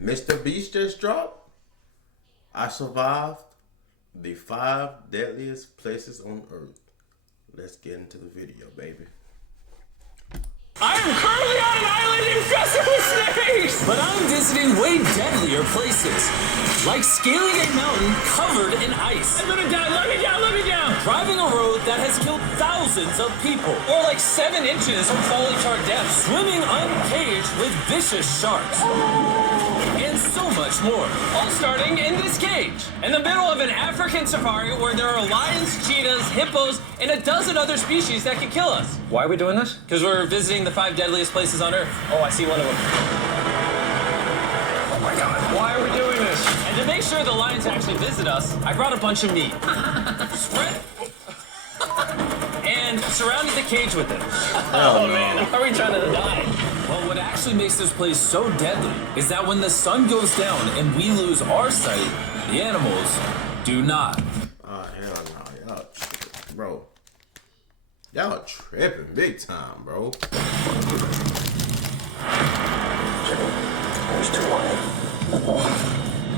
MrBeast just dropped. I survived the 5 deadliest places on earth. Let's get into the video, baby. I am currently on an island infested with snakes! But I'm visiting way deadlier places. Like scaling a mountain covered in ice. I'm gonna die, let me down, let me down! Driving a road that has killed thousands of people. Or like 7 inches from falling to our death. Swimming uncaged with vicious sharks. And so much more. All starting in this cage. In the middle of an African safari where there are lions, cheetahs, hippos, and a dozen other species that can kill us. Why are we doing this? Because we're visiting the 5 deadliest places on Earth. Oh, I see one of them. Oh my God. Why are we doing this? And to make sure the lions actually visit us, I brought a bunch of meat. Spread. And surrounded the cage with it. Oh man, are we trying to die? Well, what actually makes this place so deadly is that when the sun goes down and we lose our sight, the animals do not. Oh, hell no. Y'all tripping, bro. Y'all tripping big time, bro. There's 2 on it.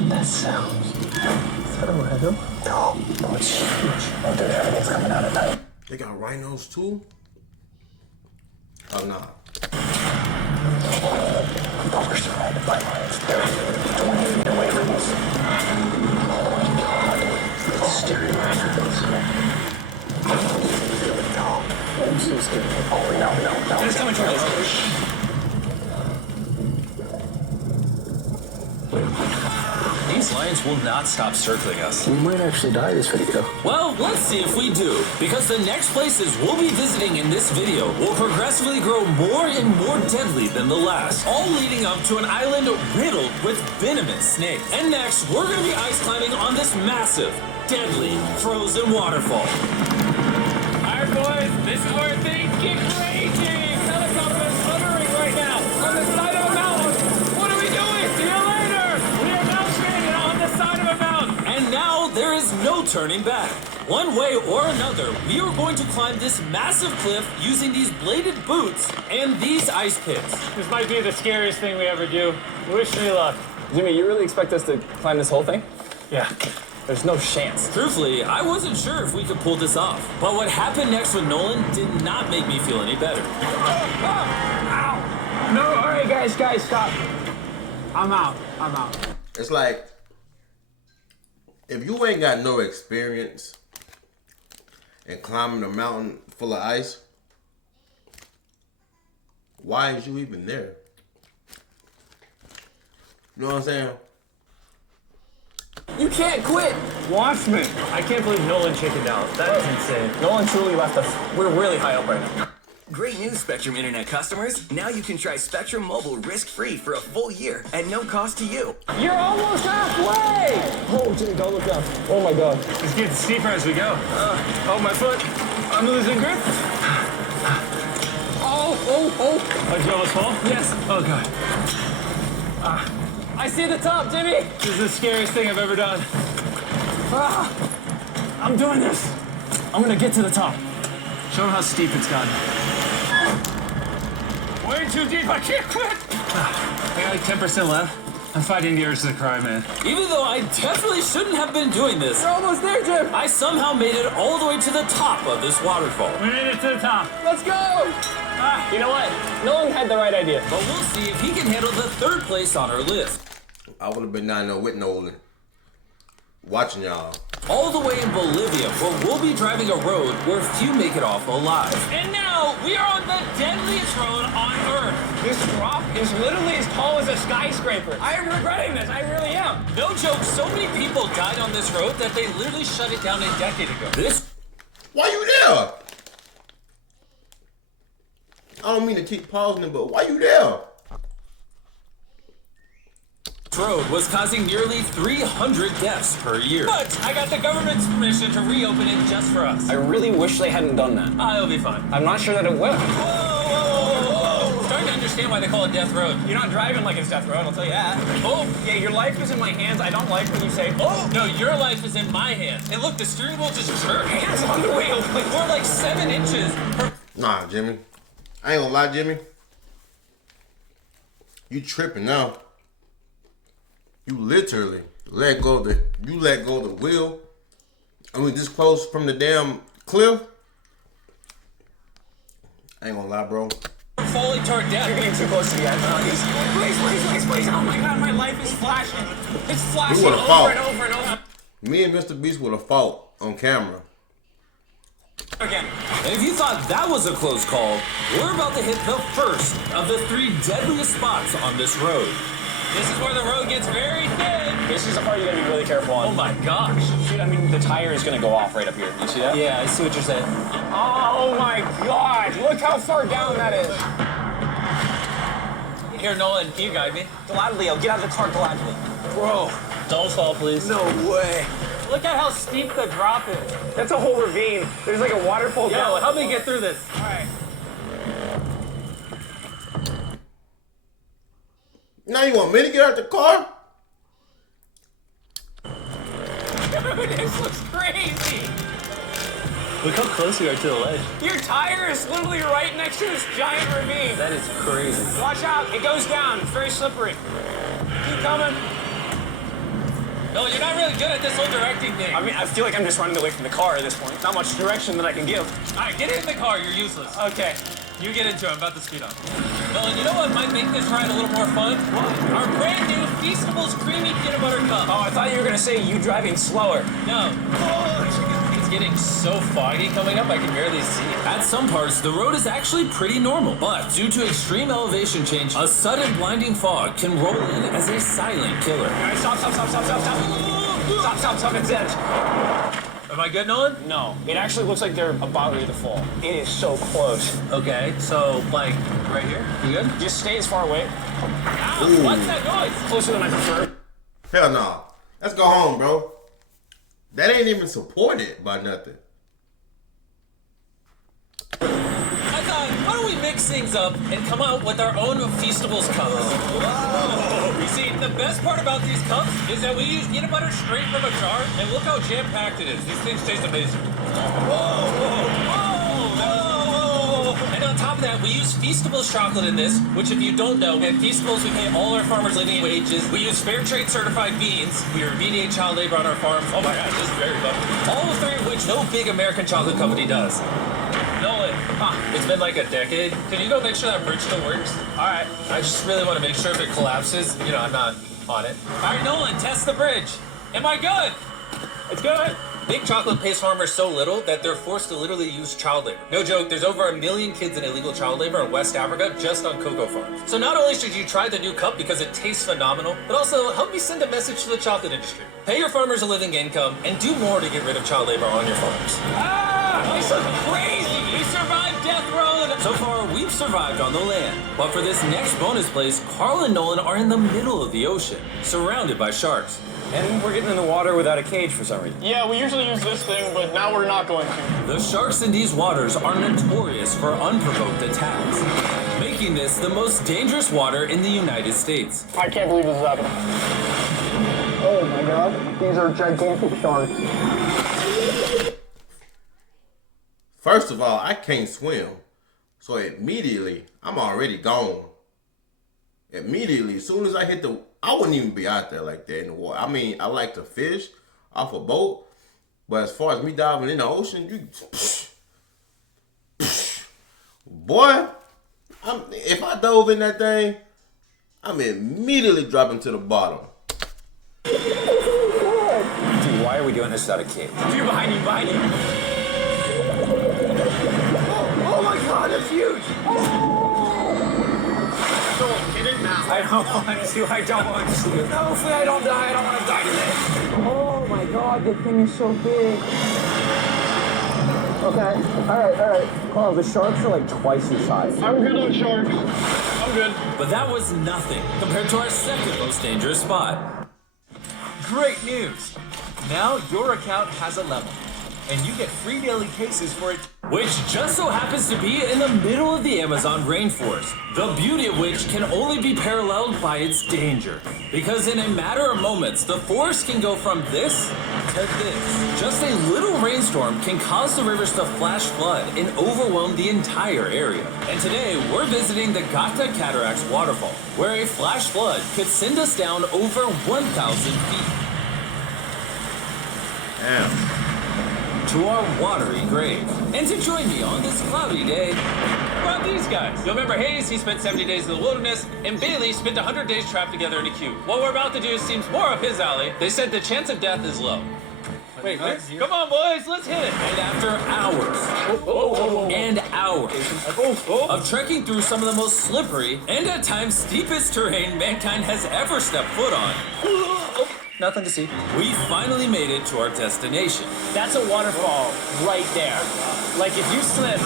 That sounds. Is that a rhino? No, it's huge. Oh, dude, everything's coming out at night. They got rhinos too? Oh, nah. But we're surrounded by lions. They're 20 feet away from us. Oh my God. It's staring right at us. No. I'm so scared. Oh, no. It's coming toward us. These lions will not stop circling us. We might actually die this video. Well, let's see if we do. Because the next places we'll be visiting in this video will progressively grow more and more deadly than the last. All leading up to an island riddled with venomous snakes. And next, we're going to be ice climbing on this massive, deadly, frozen waterfall. Alright boys, this is where things get crazy. Helicopter is hovering right now on the side of a mountain. What are we doing? See you later. We are now stranded on the side of a mountain. And now there is no turning back. One way or another, we are going to climb this massive cliff using these bladed boots and these ice pits. This might be the scariest thing we ever do. Wish me luck. Jimmy, you really expect us to climb this whole thing? Yeah. There's no chance. Truthfully, I wasn't sure if we could pull this off. But what happened next with Nolan did not make me feel any better. Ow! No, all right, guys, stop. I'm out. It's like, if you ain't got no experience in climbing a mountain full of ice, why is you even there? You know what I'm saying? You can't quit. Watch me. I can't believe Nolan chickened out. That is insane. Nolan truly left us. We're really high up right now. Great news, Spectrum Internet customers. Now you can try Spectrum Mobile risk-free for a full year at no cost to you. You're almost halfway. Oh, Jimmy, don't look down. Oh my God. It's getting steeper as we go. Oh, my foot. I'm losing grip. Oh, did you almost fall? Yes. Oh, God. I see the top, Jimmy. This is the scariest thing I've ever done. I'm doing this. I'm gonna get to the top. Show them how steep it's gotten. Way too deep, I can't quit! I got like 10% left. I'm fighting the urge to cry, man. Even though I definitely shouldn't have been doing this, We're almost there, Jim. I somehow made it all the way to the top of this waterfall. We made it to the top. Let's go. You know what? Nolan had the right idea. But we'll see if he can handle the 3rd place on our list. I would have been down there with Nolan, watching y'all. All the way in Bolivia, where we'll be driving a road where few make it off alive. And now, we are on the deadliest road on Earth. This drop is literally as tall as a skyscraper. I am regretting this. I really am. No joke, so many people died on this road that they literally shut it down a decade ago. This Why you there? I don't mean to keep pausing it, but why you there? road was causing nearly 300 deaths per year. But I got the government's permission to reopen it just for us. I really wish they hadn't done that. It'll be fine. I'm not sure that it will. Whoa. Starting to understand why they call it Death Road. You're not driving like it's Death Road, I'll tell you that. Oh, yeah, your life is in my hands. I don't like when you say, oh. No, your life is in my hands. And look, the steering wheel just jerked. Hands on the wheel. We're like 7 inches. Nah, Jimmy. I ain't gonna lie, Jimmy. You tripping now. You literally let go of the wheel. I mean, this close from the damn cliff. I ain't gonna lie, bro. Falling toward death. You're getting too close to the edge. Please. Oh my god, my life is flashing. It's flashing would've over fought. and over and over. Me and MrBeast would have fought on camera. Again. And if you thought that was a close call, we're about to hit the first of the 3 deadliest spots on this road. This is where the road gets very thin. This is the part you gotta be really careful on. Oh my gosh. Shoot, I mean, the tire is gonna go off right up here. You see that? Yeah, I see what you're saying. Oh my god, look how far down that is. Here, Nolan, can you guide me? Gladly, I'll get out of the car gladly. Bro, don't fall, please. No way. Look at how steep the drop is. That's a whole ravine. There's like a waterfall down. Yo, help me get through this. All right. Now you want me to get out the car? This looks crazy. Look how close you are to the ledge. Your tire is literally right next to this giant ravine. That is crazy. Watch out, it goes down. It's very slippery. Keep coming. No, you're not really good at this whole directing thing. I mean, I feel like I'm just running away from the car at this point. Not much direction that I can give. All right, get in the car. You're useless. Okay. You get into it. I'm about to speed up. Nolan, you know what might make this ride a little more fun? What? Our brand new Feastables Creamy Peanut Butter Cup. Oh, I thought you were gonna say you driving slower. No. It's getting so foggy coming up, I can barely see. At some parts, the road is actually pretty normal, but due to extreme elevation change, a sudden blinding fog can roll in as a silent killer. All right, stop. Stop, it's edge. Am I good, Nolan? No, it actually looks like they're about ready to fall. It is so close. Okay, so, like, right here? You good? Just stay as far away. Ow, what's that noise? Closer than I prefer. Hell no. Let's go home, bro. That ain't even supported by nothing. I thought, why don't we mix things up and come out with our own Feastables cups? Whoa! You see, the best part about these cups is that we use peanut butter straight from a jar, and look how jam-packed it is. These things taste amazing. Whoa! And on top of that, we use Feastables chocolate in this, which if you don't know, at Feastables we pay all our farmers living wages. We use fair trade certified beans. We remediate child labor on our farms. Oh my gosh, this is very fun. All 3 of which no big American chocolate company does. Nolan, it's been like a decade. Can you go make sure that bridge still works? All right. I just really want to make sure if it collapses, you know, I'm not on it. All right, Nolan, test the bridge. Am I good? It's good. Big chocolate pays farmers so little that they're forced to literally use child labor. No joke, there's over 1 million kids in illegal child labor in West Africa just on cocoa farms. So not only should you try the new cup because it tastes phenomenal, but also help me send a message to the chocolate industry. Pay your farmers a living income and do more to get rid of child labor on your farms. This is crazy. We survived Death Road! So far, we've survived on the land. But for this next bonus place, Carl and Nolan are in the middle of the ocean, surrounded by sharks. And we're getting in the water without a cage for some reason. Yeah, we usually use this thing, but now we're not going to. The sharks in these waters are notorious for unprovoked attacks, making this the most dangerous water in the United States. I can't believe this is happening. Oh my god, these are gigantic sharks. First of all, I can't swim. So immediately, I'm already gone. Immediately, as soon as I hit the... I wouldn't even be out there like that in the water. I mean, I like to fish off a boat. But as far as me diving in the ocean, boy, if I dove in that thing, I'm immediately dropping to the bottom. Dude, why are we doing this without a cage? Dude, behind you. Oh my god, that's huge! Get it now. I don't want to. No, hopefully I don't die. I don't want to die today. Oh my god, the thing is so big. Okay, alright. Carl, the sharks are like twice your size. I'm good on sharks. I'm good. But that was nothing compared to our second most dangerous spot. Great news! Now your account has a level. and you get free daily cases for it, which just so happens to be in the middle of the Amazon rainforest. The beauty of which can only be paralleled by its danger. Because in a matter of moments, the forest can go from this to this. Just a little rainstorm can cause the rivers to flash flood and overwhelm the entire area. And today, we're visiting the Gata Cataracts waterfall, where a flash flood could send us down over 1,000 feet. Damn. To our watery grave. And to join me on this cloudy day, well, these guys. You'll remember Hayes, he spent 70 days in the wilderness, and Bailey spent 100 days trapped together in a cube. What we're about to do seems more up his alley. They said the chance of death is low. Wait, come on, boys, let's hit it. And after hours and hours of trekking through some of the most slippery and at times steepest terrain mankind has ever stepped foot on, Nothing to see. we finally made it to our destination. That's a waterfall right there. Like if you slip,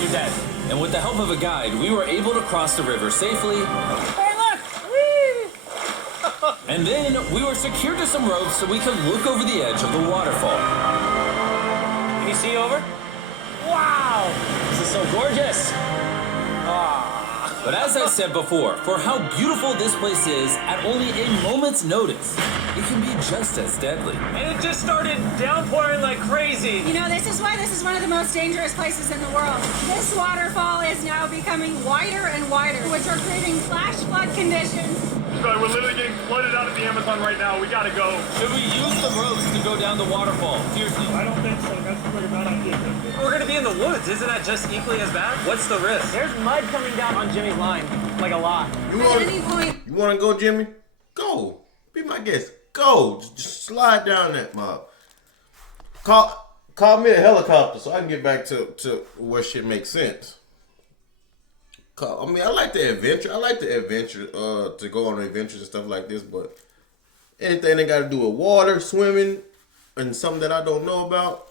you're dead. And with the help of a guide, we were able to cross the river safely. Hey, look! Whee! And then we were secured to some ropes so we could look over the edge of the waterfall. Can you see over? Wow! This is so gorgeous. But as I said before, for how beautiful this place is, at only a moment's notice, it can be just as deadly. And it just started downpouring like crazy. You know, this is why this is one of the most dangerous places in the world. This waterfall is now becoming wider and wider, which are creating flash flood conditions. Sorry, we're literally getting flooded out of the Amazon right now. We gotta go. Should we use the ropes to go down the waterfall? Seriously. I don't think so. That's like a bad idea. We're gonna be in the woods. Isn't that just equally as bad? What's the risk? There's mud coming down on Jimmy's line, like a lot. At any point, You want to go, Jimmy? Go. Be my guest. Go. Just slide down that mob. Call me a helicopter so I can get back to where shit makes sense. I mean, I like the adventure. To go on adventures and stuff like this, but anything that got to do with water, swimming, and something that I don't know about,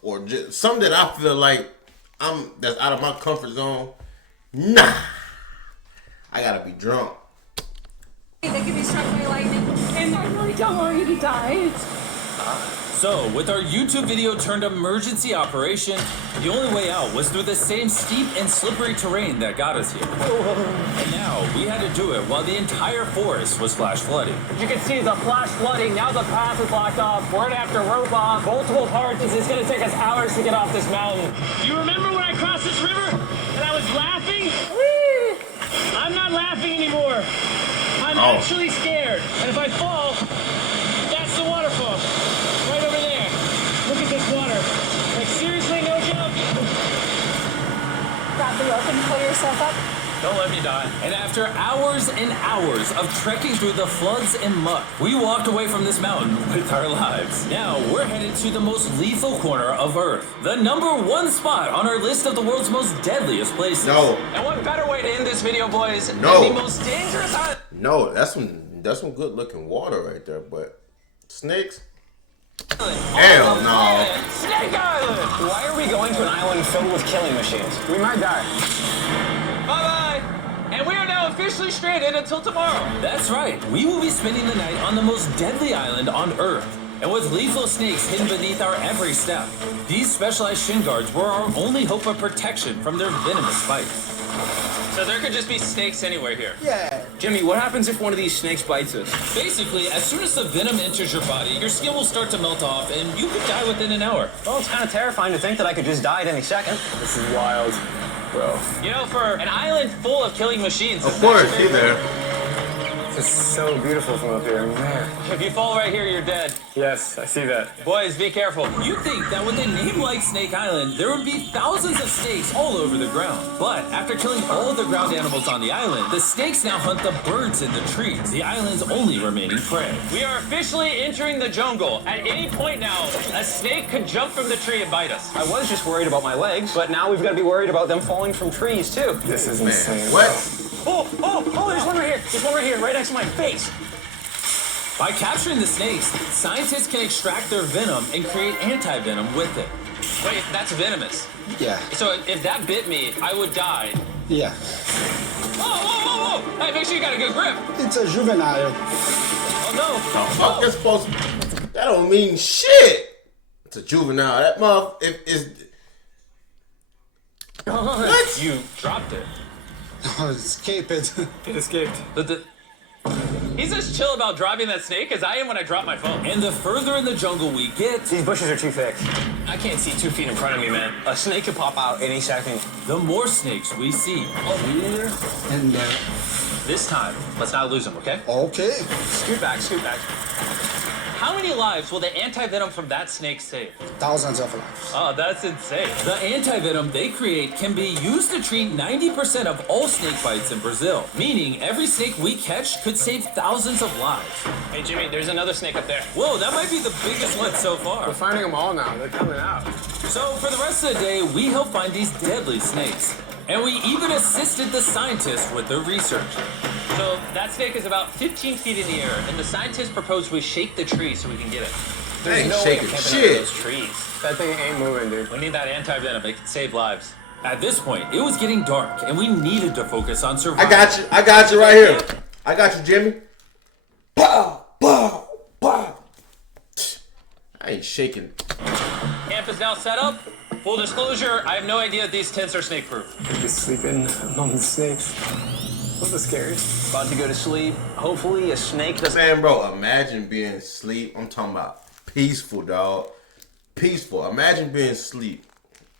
or just something that I feel like that's out of my comfort zone, nah. I gotta be drunk. they could be struck by lightning, and I really don't want you to die. So, with our YouTube video turned emergency operation, the only way out was through the same steep and slippery terrain that got us here. And now, we had to do it while the entire forest was flash flooding. You can see the flash flooding. Now the path is blocked off. We're gonna have to rope off multiple parts. It's gonna take us hours to get off this mountain. Do you remember when I crossed this river and I was laughing? I'm not laughing anymore. I'm actually scared. And if I fall, that's the waterfall. Right over there. Look at this water. Like seriously, no joke. Grab the rope and pull yourself up. Don't let me die. And after hours and hours of trekking through the floods and muck, we walked away from this mountain with our lives. Now, we're headed to the most lethal corner of Earth. The #1 spot on our list of the world's most deadliest places. No. And what better way to end this video, boys, No. than the most dangerous island? No, that's some good looking water right there, but snakes? Hell no. Snake Island! Why are we going to an island filled with killing machines? We might die. Bye-bye! And we are now officially stranded until tomorrow. That's right. We will be spending the night on the most deadly island on Earth. And with lethal snakes hidden beneath our every step, these specialized shin guards were our only hope of protection from their venomous bites. So there could just be snakes anywhere here. Yeah. Jimmy, what happens if one of these snakes bites us? Basically, as soon as the venom enters your body, your skin will start to melt off and you could die within an hour. Well, it's kind of terrifying to think that I could just die at any second. This is wild, bro. You know, for an island full of killing machines, Of course, he there. It's so beautiful from up here. Man. if you fall right here, you're dead. Yes, I see that. Boys, be careful. You'd think that with a name like Snake Island, there would be thousands of snakes all over the ground. But after killing all of the ground animals on the island, the snakes now hunt the birds in the trees, the island's only remaining prey. We are officially entering the jungle. At any point now, a snake could jump from the tree and bite us. I was just worried about my legs, but now we've got to be worried about them falling from trees, too. This is insane. What? Oh, there's one right here. There's one right here, right next to my face. By capturing the snakes, scientists can extract their venom and create anti-venom with it. Wait, that's venomous. Yeah. So if that bit me, I would die. Yeah. Whoa. Hey, make sure you got a good grip. It's a juvenile. Oh, no. Fuck, that's supposed to... That don't mean shit. It's a juvenile. That mother is. What? You dropped it. Oh, escape it. It escaped. He's as chill about dropping that snake as I am when I drop my phone. And the further in the jungle we get, These bushes are too thick. I can't see 2 feet in front of me, man. A snake could pop out any second. the more snakes we see. Here and there. This time, let's not lose him, okay? Okay. Scoot back, scoot back. How many lives will the anti-venom from that snake save? Thousands of lives. Oh, that's insane. The anti-venom they create can be used to treat 90% of all snake bites in Brazil, meaning every snake we catch could save thousands of lives. Hey, Jimmy, there's another snake up there. Whoa, that might be the biggest one so far. We're finding them all now. They're coming out. So for the rest of the day, we help find these deadly snakes. And we even assisted the scientists with their research. So that snake is about 15 feet in the air, and the scientists propose we shake the tree so we can get it. They ain't no way shaking it can't Camping under shit. those trees. That thing ain't moving, dude. We need that anti-venom. It can save lives. At this point, it was getting dark, and we needed to focus on survival. I got you right here. I got you, Jimmy. Pow, pow, pow. I ain't shaking. Camp is now set up. Full disclosure, I have no idea if these tents are snake-proof. You're just sleeping among the snakes. Wasn't scary. About to go to sleep. Hopefully a snake doesn't. Man, bro, imagine being asleep. I'm talking about peaceful, dog. Peaceful. Imagine being asleep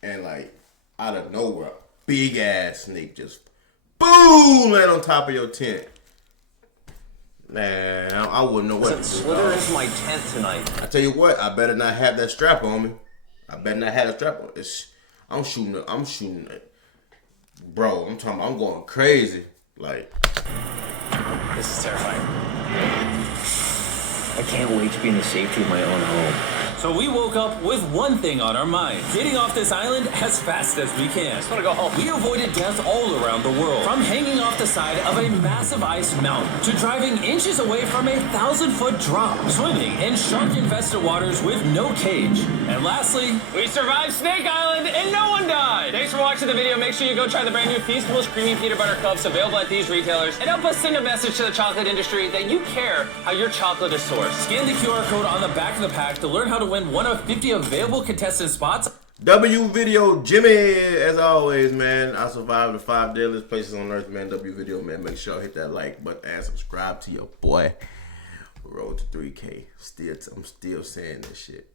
and like out of nowhere, big ass snake just boom land on top of your tent. Man, I wouldn't know what to do. Slither into my tent tonight. I tell you what, I better not have that strap on me. I better not have that strap on. I'm shooting it. Bro, I'm going crazy. Like, This is terrifying. I can't wait to be in the safety of my own home. So we woke up with one thing on our mind: getting off this island as fast as we can. Just want to go home. We avoided death all around the world, from hanging off the side of a massive ice mountain to driving inches away from a 1,000-foot drop, swimming in shark-infested waters with no cage, and lastly, We survived Snake Island and no one died. Thanks for watching the video. Make sure you go try the brand new Feastables Creamy Peanut Butter Cups available at these retailers, and help us send a message to the chocolate industry that you care how your chocolate is sourced. scan the QR code on the back of the pack to learn how to win one of 50 available contestant spots. W Video Jimmy, as always, man. I survived the 5 deadliest places on earth, man. W Video, man. Make sure you hit that like button and subscribe to your boy. Road to 3K. I'm still saying this shit.